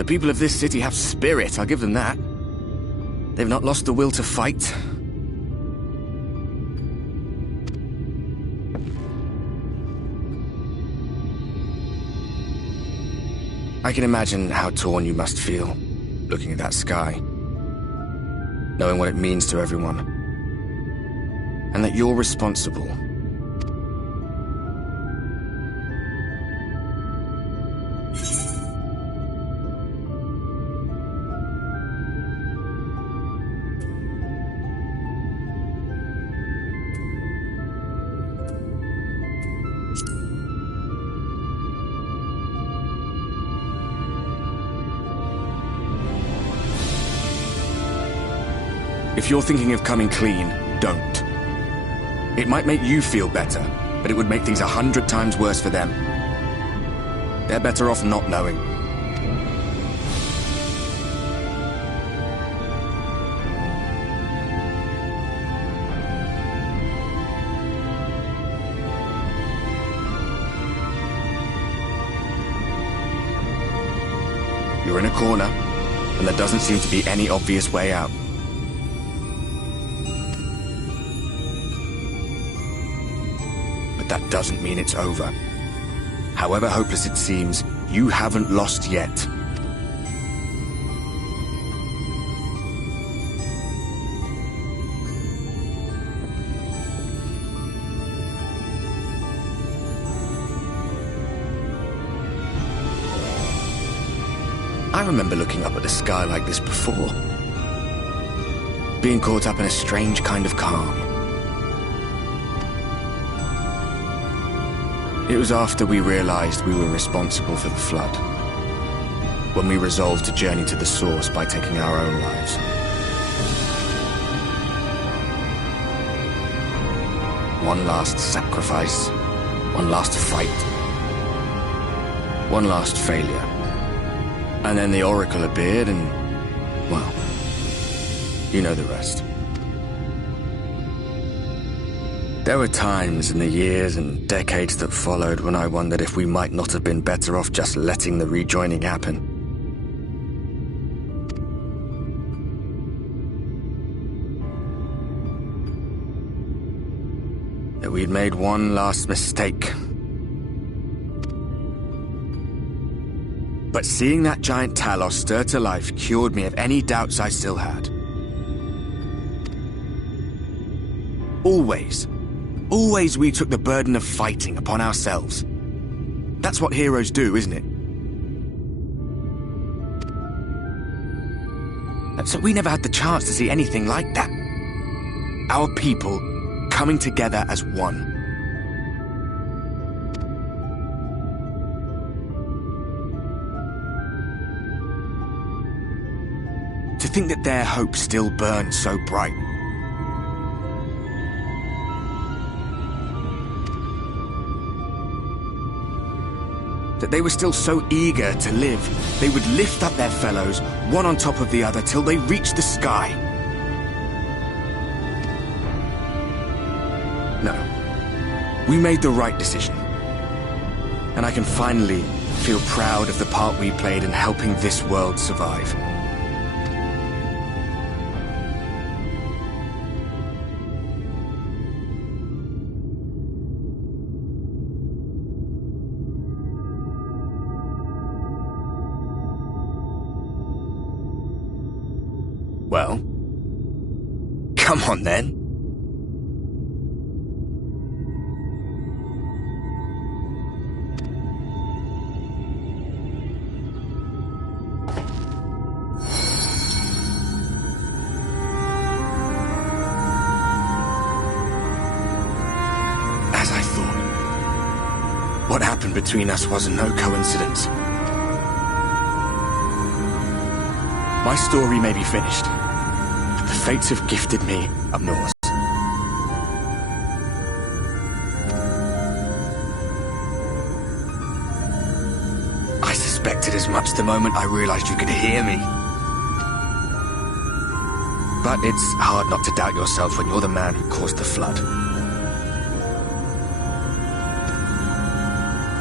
The people of this city have spirit, I'll give them that. They've not lost the will to fight. I can imagine how torn you must feel, looking at that sky, knowing what it means to everyone, and that you're responsible. If you're thinking of coming clean, don't. It might make you feel better, but it would make things 100 times worse for them. They're better off not knowing. You're in a corner, and there doesn't seem to be any obvious way out. That doesn't mean it's over. However hopeless it seems, you haven't lost yet. I remember looking up at the sky like this before. Being caught up in a strange kind of calm. It was after we realized we were responsible for the flood, when we resolved to journey to the source by taking our own lives. One last sacrifice, one last fight, one last failure. And then the Oracle appeared and, well, you know the rest. There were times in the years and decades that followed when I wondered if we might not have been better off just letting the rejoining happen. That we'd made one last mistake. But seeing that giant Talos stir to life cured me of any doubts I still had. Always we took the burden of fighting upon ourselves. That's what heroes do, isn't it? So we never had the chance to see anything like that. Our people coming together as one. To think that their hope still burns so bright. That they were still so eager to live, they would lift up their fellows, one on top of the other, till they reached the sky. No. We made the right decision. And I can finally feel proud of the part we played in helping this world survive. Well, come on then. As I thought, what happened between us was no coincidence. My story may be finished, but the fates have gifted me a Norse. I suspected as much the moment I realized you could hear me. But it's hard not to doubt yourself when you're the man who caused the flood.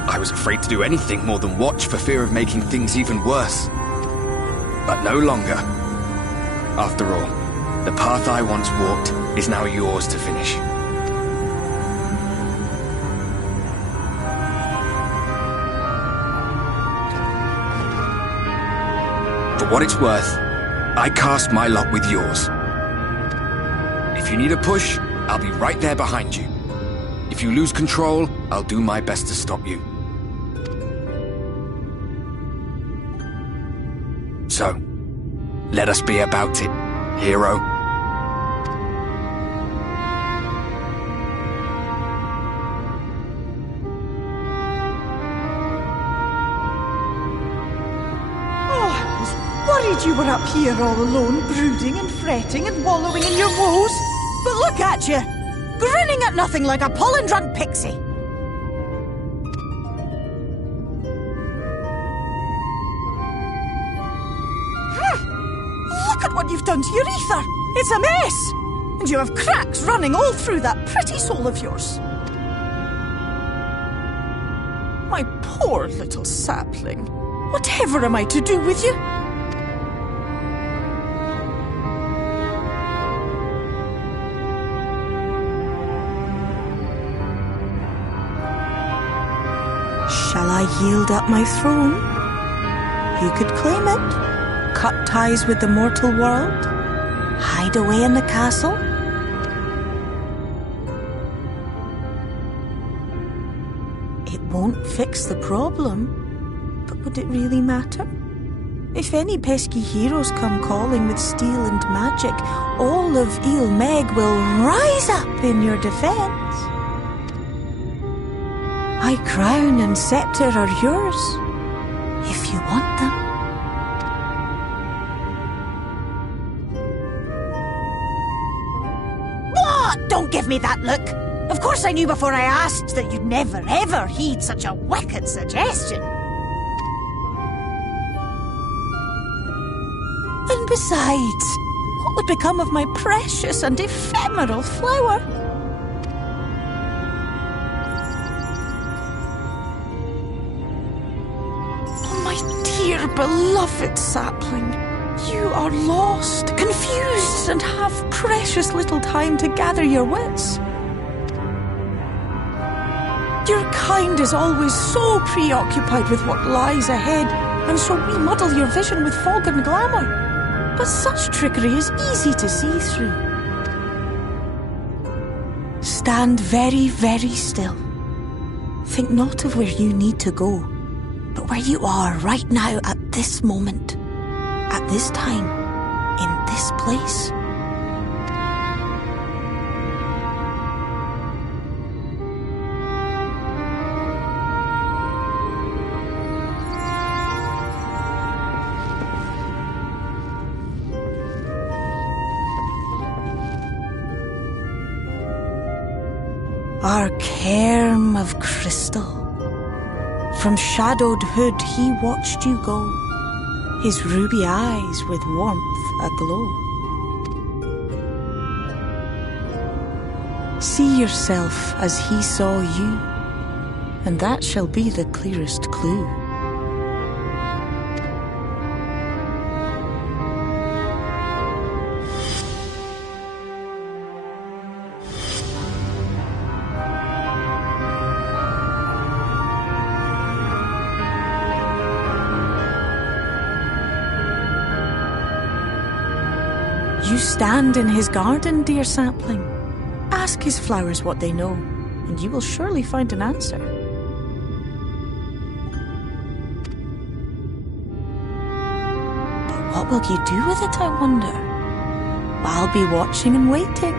I was afraid to do anything more than watch for fear of making things even worse. but no longer. After all, the path I once walked is now yours to finish. For what it's worth, I cast my lot with yours. If you need a push, I'll be right there behind you. If you lose control, I'll do my best to stop you. So, let us be about it, hero. Oh, I was worried you were up here all alone, brooding and fretting and wallowing in your woes. But look at you, grinning at nothing like a pollen-drunk pixie. Look at what you've done to your ether. It's a mess. And you have cracks running all through that pretty soul of yours. My poor little sapling. Whatever am I to do with you? Shall I yield up my throne? You could claim it, cut ties with the mortal world, hide away in the castle. It won't fix the problem, but would it really matter? If any pesky heroes come calling with steel and magic, all of Meg will rise up in your defense. My crown and scepter are yours, if you want them. What? Don't give me that look. Of course I knew before I asked that you'd never ever heed such a wicked suggestion. And besides, what would become of my precious and ephemeral flower? Dear beloved sapling, you are lost, confused, and have precious little time to gather your wits. Your kind is always so preoccupied with what lies ahead, and so we muddle your vision with fog and glamour. But such trickery is easy to see through. Stand very, very still. Think not of where you need to go, but where you are right now at this moment, at this time, in this place. Our cairn of crystal. From shadowed hood he watched you go, his ruby eyes with warmth aglow. See yourself as he saw you, and that shall be the clearest clue. You stand in his garden, dear sapling. Ask his flowers what they know, and you will surely find an answer. But what will you do with it, I wonder? I'll be watching and waiting.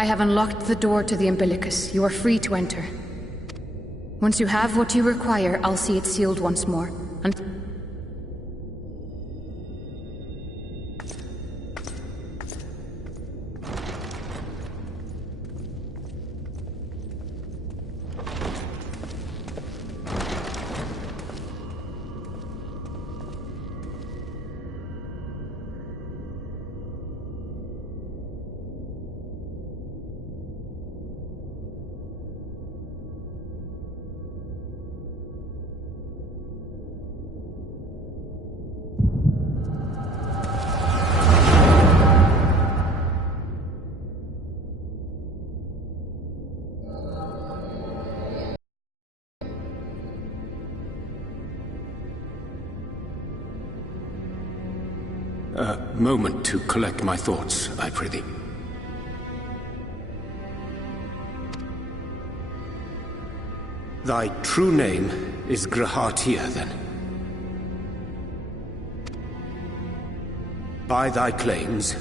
I have unlocked the door to the umbilicus. You are free to enter. Once you have what you require, I'll see it sealed once more. A moment to collect my thoughts, I prithee. Thy true name is Grahatia, then? By thy claims,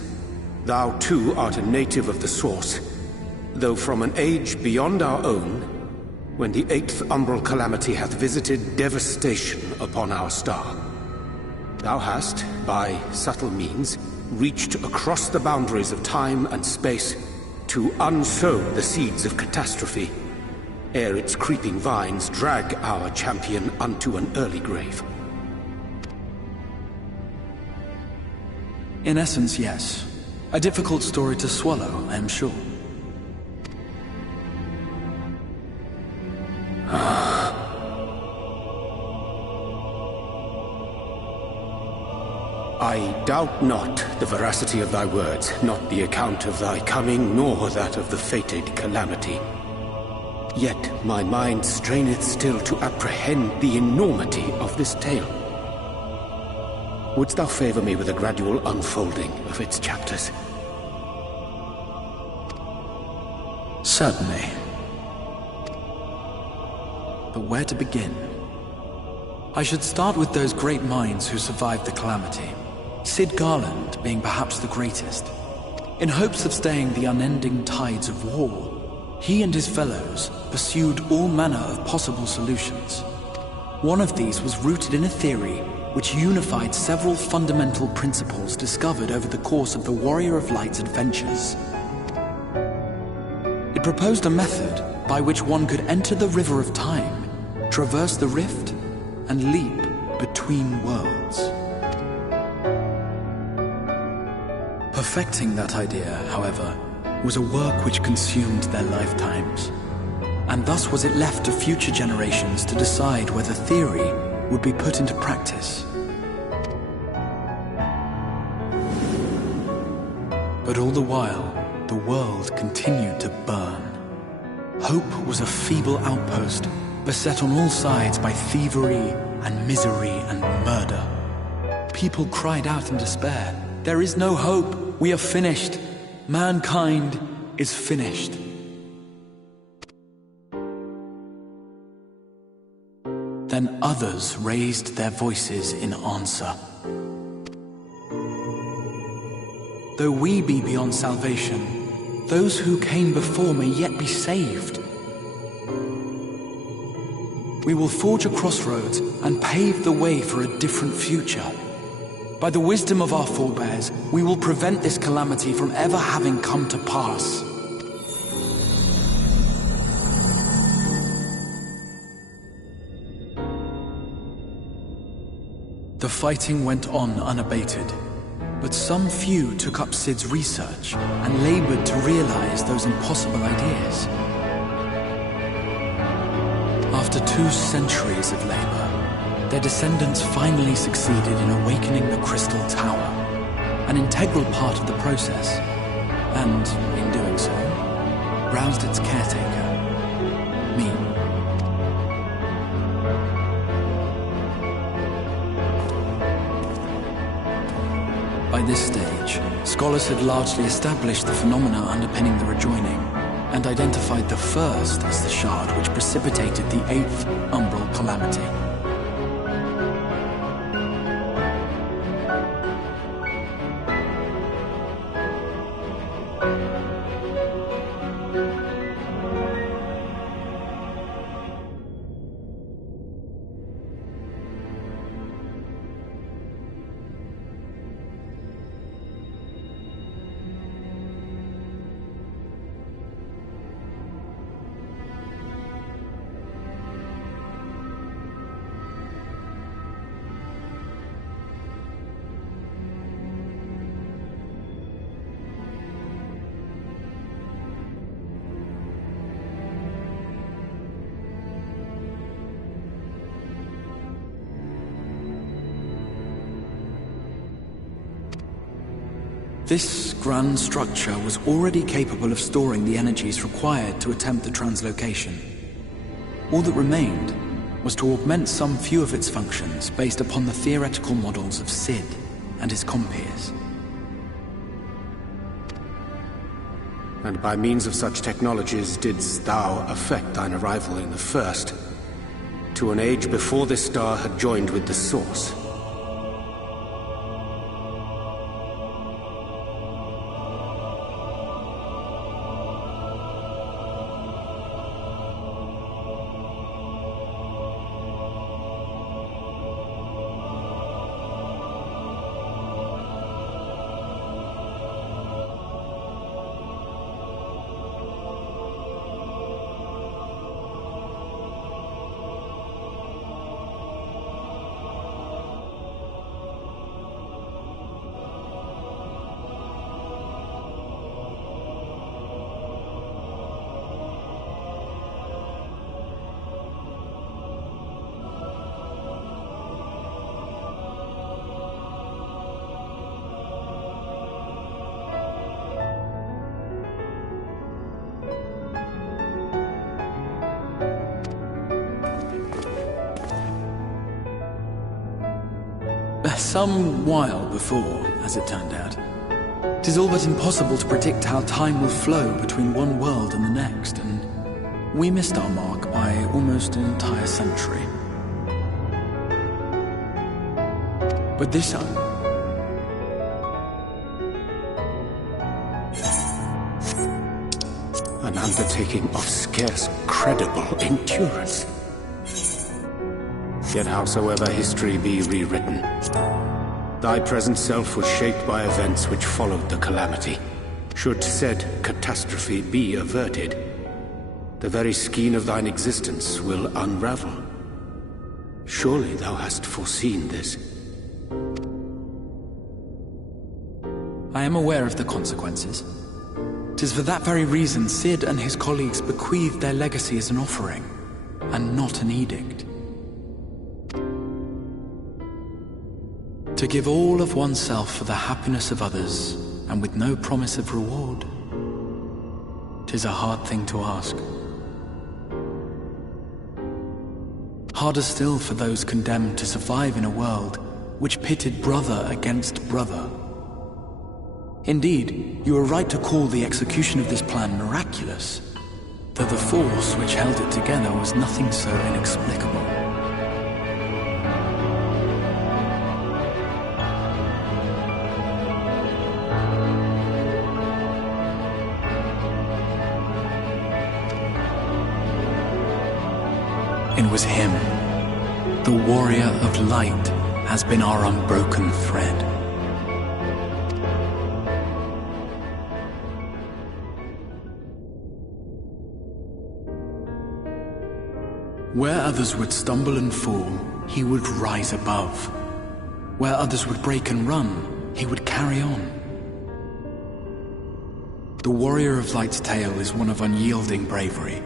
thou too art a native of the Source, though from an age beyond our own, when the 8th umbral calamity hath visited devastation upon our star. Thou hast, by subtle means, reached across the boundaries of time and space to unsow the seeds of catastrophe, ere its creeping vines drag our champion unto an early grave. In essence, yes. A difficult story to swallow, I am sure. I doubt not the veracity of thy words, not the account of thy coming, nor that of the fated calamity. Yet my mind straineth still to apprehend the enormity of this tale. Wouldst thou favor me with a gradual unfolding of its chapters? Certainly. But where to begin? I should start with those great minds who survived the calamity. Sid Garland being perhaps the greatest. In hopes of staying the unending tides of war, he and his fellows pursued all manner of possible solutions. One of these was rooted in a theory which unified several fundamental principles discovered over the course of the Warrior of Light's adventures. It proposed a method by which one could enter the river of time, traverse the rift, and leap between worlds. Perfecting that idea, however, was a work which consumed their lifetimes, and thus was it left to future generations to decide whether theory would be put into practice. But all the while, the world continued to burn. Hope was a feeble outpost, beset on all sides by thievery and misery and murder. People cried out in despair, "There is no hope! We are finished! Mankind is finished!" Then others raised their voices in answer. Though we be beyond salvation, those who came before may yet be saved. We will forge a crossroads and pave the way for a different future. By the wisdom of our forebears, we will prevent this calamity from ever having come to pass. The fighting went on unabated, but some few took up Sid's research and labored to realize those impossible ideas. After 2 centuries of labor, their descendants finally succeeded in awakening the Crystal Tower, an integral part of the process, and, in doing so, roused its caretaker, me. By this stage, scholars had largely established the phenomena underpinning the rejoining, and identified the first as the shard which precipitated the 8th umbral calamity. This grand structure was already capable of storing the energies required to attempt the translocation. All that remained was to augment some few of its functions based upon the theoretical models of Sid and his compeers. And by means of such technologies didst thou effect thine arrival in the First, to an age before this star had joined with the Source. Some while before, as it turned out. 'Tis all but impossible to predict how time will flow between one world and the next, and we missed our mark by almost an entire century. But this time, an undertaking of scarce credible endurance. Yet howsoever history be rewritten, thy present self was shaped by events which followed the calamity. Should said catastrophe be averted, the very skein of thine existence will unravel. Surely thou hast foreseen this. I am aware of the consequences. 'Tis for that very reason Sid and his colleagues bequeathed their legacy as an offering, and not an edict. To give all of oneself for the happiness of others, and with no promise of reward, 'tis a hard thing to ask. Harder still for those condemned to survive in a world which pitted brother against brother. Indeed, you are right to call the execution of this plan miraculous, though the force which held it together was nothing so inexplicable. It was him. The warrior of light has been our unbroken thread. Where others would stumble and fall, he would rise above. Where others would break and run, he would carry on. The warrior of light's tale is one of unyielding bravery.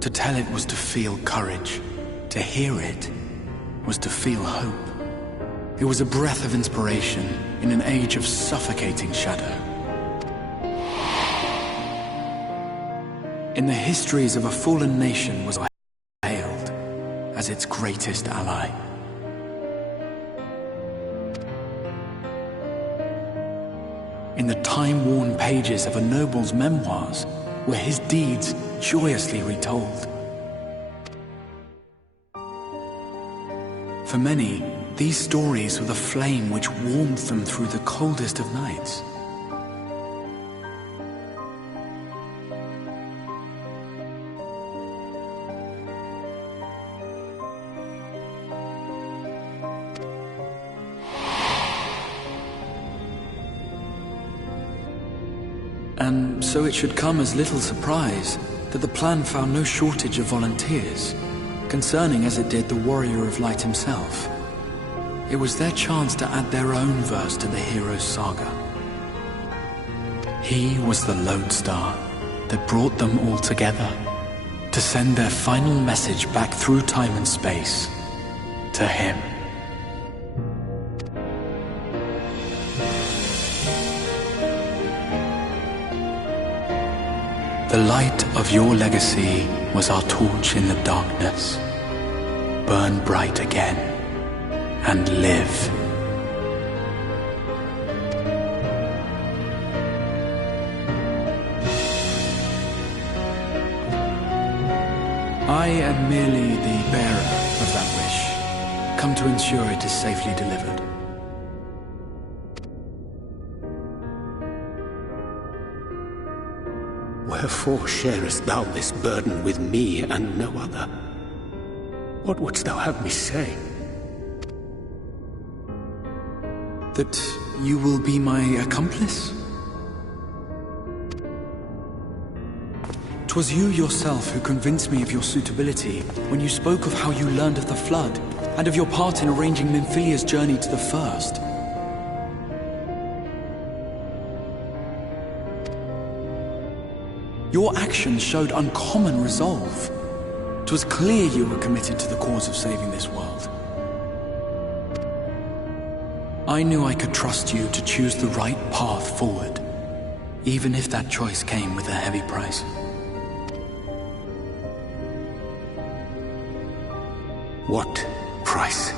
To tell it was to feel courage. To hear it was to feel hope. It was a breath of inspiration in an age of suffocating shadow. In the histories of a fallen nation was hailed as its greatest ally. In the time-worn pages of a noble's memoirs were his deeds joyously retold. For many, these stories were the flame which warmed them through the coldest of nights. And so it should come as little surprise that the plan found no shortage of volunteers, concerning as it did the warrior of light himself. It was their chance to add their own verse to the hero's saga. He was the lodestar that brought them all together, to send their final message back through time and space to him. The light of your legacy was our torch in the darkness. Burn bright again, and live. I am merely the bearer of that wish, come to ensure it is safely delivered. Wherefore sharest thou this burden with me and no other? What wouldst thou have me say? That you will be my accomplice? 'Twas you yourself who convinced me of your suitability when you spoke of how you learned of the Flood, and of your part in arranging Minfilia's journey to the First. Your actions showed uncommon resolve. 'Twas clear you were committed to the cause of saving this world. I knew I could trust you to choose the right path forward, even if that choice came with a heavy price. What price?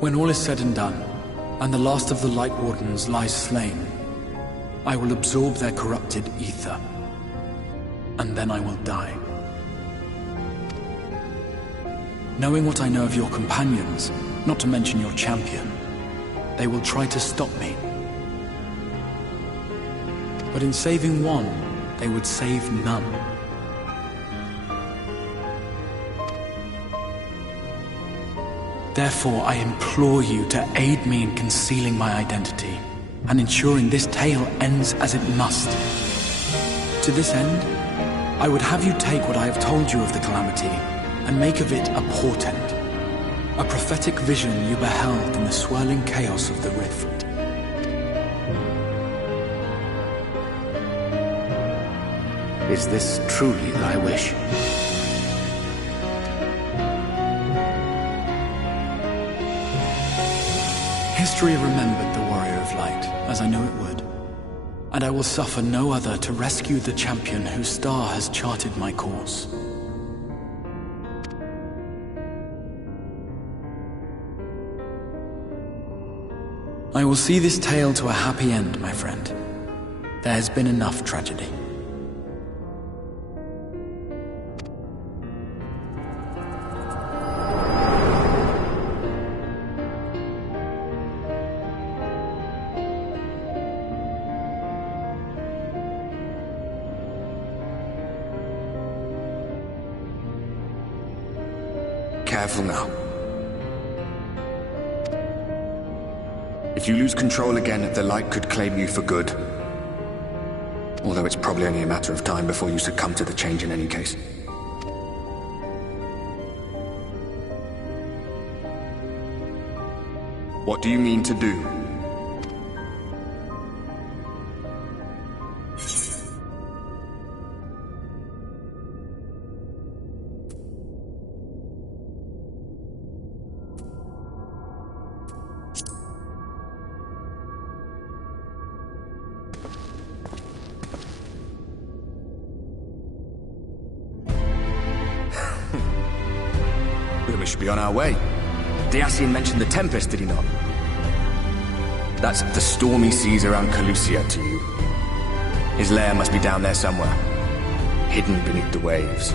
When all is said and done, and the last of the Light Wardens lies slain, I will absorb their corrupted ether, and then I will die. Knowing what I know of your companions, not to mention your champion, they will try to stop me. But in saving one, they would save none. Therefore, I implore you to aid me in concealing my identity, and ensuring this tale ends as it must. To this end, I would have you take what I have told you of the Calamity, and make of it a portent, a prophetic vision you beheld in the swirling chaos of the Rift. Is this truly thy wish? History remembered the Warrior of Light, as I knew it would, and I will suffer no other to rescue the champion whose star has charted my course. I will see this tale to a happy end, my friend. There has been enough tragedy. Careful now. If you lose control again, the Light could claim you for good. Although it's probably only a matter of time before you succumb to the change in any case. What do you mean to do? We should be on our way. Dacian mentioned the Tempest, did he not? That's the stormy seas around Calusia to you. His lair must be down there somewhere, hidden beneath the waves.